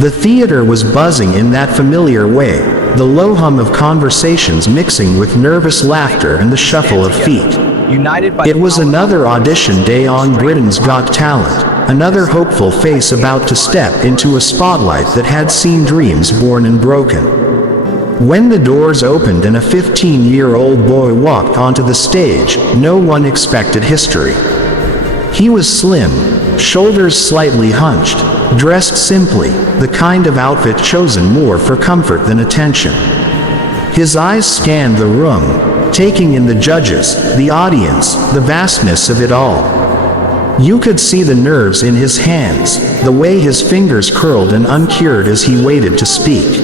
The theater was buzzing in that familiar way, the low hum of conversations mixing with nervous laughter and the shuffle of feet. It was another audition day on Britain's Got Talent, another hopeful face about to step into a spotlight that had seen dreams born and broken. When the doors opened and a 15-year-old boy walked onto the stage, no one expected history. He was slim, shoulders slightly hunched, dressed simply, the kind of outfit chosen more for comfort than attention. His eyes scanned the room, taking in the judges, the audience, the vastness of it all. You could see the nerves in his hands, the way his fingers curled and uncured as he waited to speak.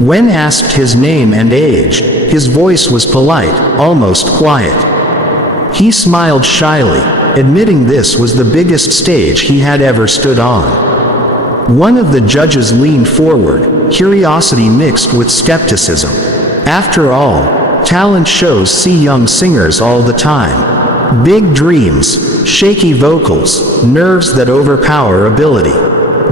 When asked his name and age, his voice was polite, almost quiet. He smiled shyly, admitting this was the biggest stage he had ever stood on. One of the judges leaned forward, curiosity mixed with skepticism. After all, talent shows see young singers all the time. Big dreams, shaky vocals, nerves that overpower ability.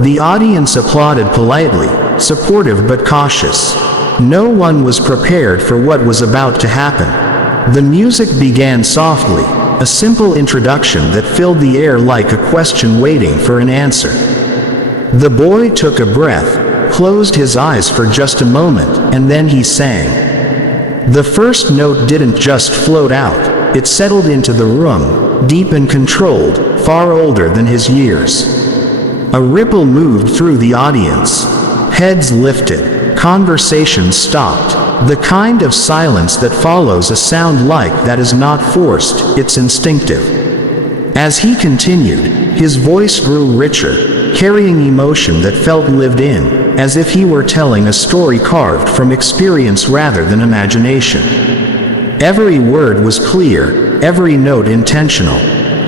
The audience applauded politely, supportive but cautious. No one was prepared for what was about to happen. The music began softly, a simple introduction that filled the air like a question waiting for an answer. The boy took a breath, closed his eyes for just a moment, and then he sang. The first note didn't just float out, it settled into the room, deep and controlled, far older than his years. A ripple moved through the audience. Heads lifted, conversations stopped, the kind of silence that follows a sound like that is not forced, it's instinctive. As he continued, his voice grew richer, carrying emotion that felt lived in, as if he were telling a story carved from experience rather than imagination. Every word was clear, every note intentional.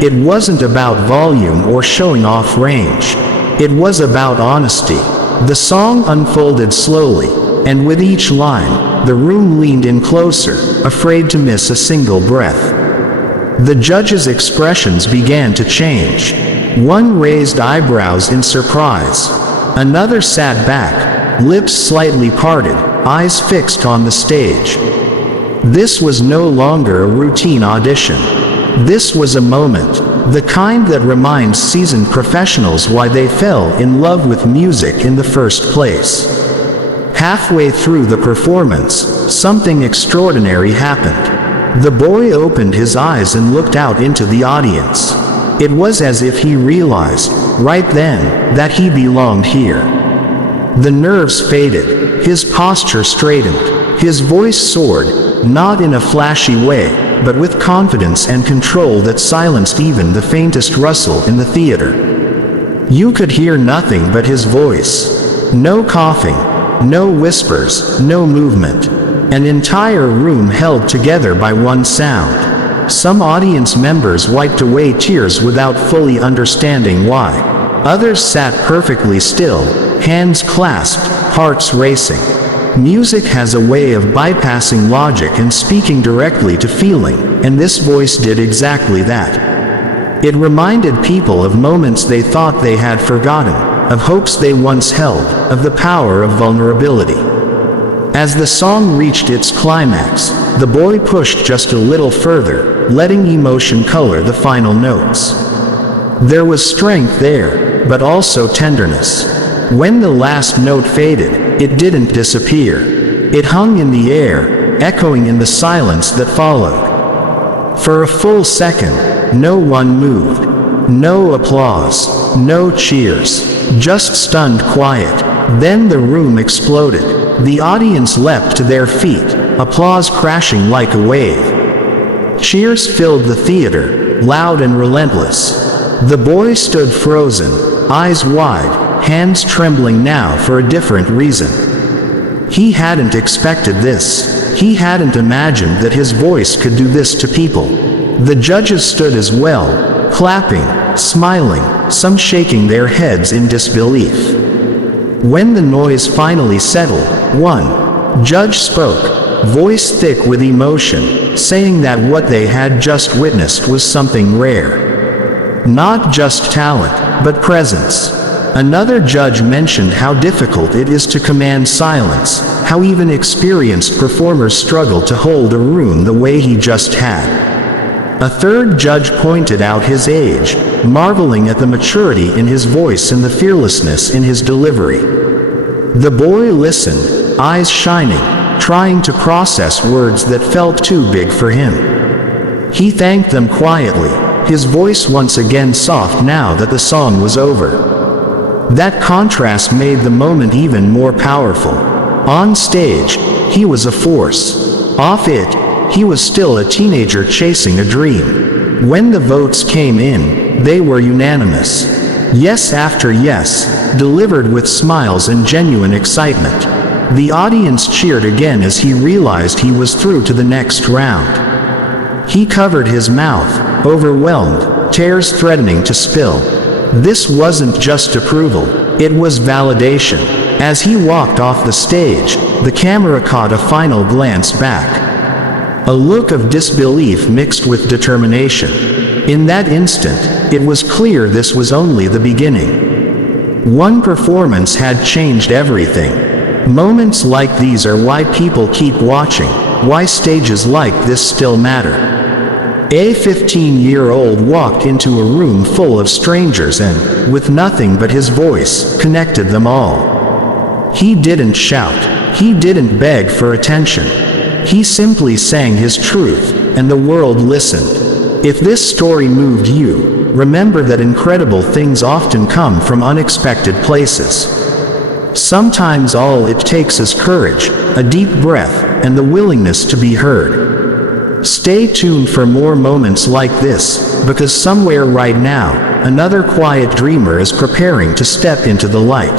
It wasn't about volume or showing off range. It was about honesty. The song unfolded slowly, and with each line, the room leaned in closer, afraid to miss a single breath. The judges' expressions began to change. One raised eyebrows in surprise. Another sat back, lips slightly parted, eyes fixed on the stage. This was no longer a routine audition. This was a moment, the kind that reminds seasoned professionals why they fell in love with music in the first place. Halfway through the performance, something extraordinary happened. The boy opened his eyes and looked out into the audience. It was as if he realized, right then, that he belonged here. The nerves faded, his posture straightened, his voice soared, not in a flashy way, but with confidence and control that silenced even the faintest rustle in the theater. You could hear nothing but his voice. No coughing, no whispers, no movement. An entire room held together by one sound. Some audience members wiped away tears without fully understanding why. Others sat perfectly still, hands clasped, hearts racing. Music has a way of bypassing logic and speaking directly to feeling, and this voice did exactly that. It reminded people of moments they thought they had forgotten, of hopes they once held, of the power of vulnerability. As the song reached its climax, the boy pushed just a little further, letting emotion color the final notes. There was strength there, but also tenderness. When the last note faded, it didn't disappear. It hung in the air, echoing in the silence that followed. For a full second, no one moved. No applause, no cheers, just stunned quiet. Then the room exploded. The audience leapt to their feet, applause crashing like a wave. Cheers filled the theater, loud and relentless. The boy stood frozen, eyes wide, hands trembling now for a different reason. He hadn't expected this. He hadn't imagined that his voice could do this to people. The judges stood as well, clapping, smiling, some shaking their heads in disbelief. When the noise finally settled, one judge spoke, voice thick with emotion, saying that what they had just witnessed was something rare. Not just talent, but presence. Another judge mentioned how difficult it is to command silence, how even experienced performers struggle to hold a room the way he just had. A third judge pointed out his age, marveling at the maturity in his voice and the fearlessness in his delivery. The boy listened, eyes shining, trying to process words that felt too big for him. He thanked them quietly, his voice once again soft now that the song was over. That contrast made the moment even more powerful. On stage, he was a force. Off it, he was still a teenager chasing a dream. When the votes came in, they were unanimous. Yes after yes, delivered with smiles and genuine excitement. The audience cheered again as he realized he was through to the next round. He covered his mouth, overwhelmed, tears threatening to spill. This wasn't just approval, it was validation. As he walked off the stage, the camera caught a final glance back. A look of disbelief mixed with determination. In that instant, it was clear this was only the beginning. One performance had changed everything. Moments like these are why people keep watching, why stages like this still matter. A 15-year-old walked into a room full of strangers and, with nothing but his voice, connected them all. He didn't shout. He didn't beg for attention. He simply sang his truth, and the world listened. If this story moved you, remember that incredible things often come from unexpected places. Sometimes all it takes is courage, a deep breath, and the willingness to be heard. Stay tuned for more moments like this, because somewhere right now, another quiet dreamer is preparing to step into the light.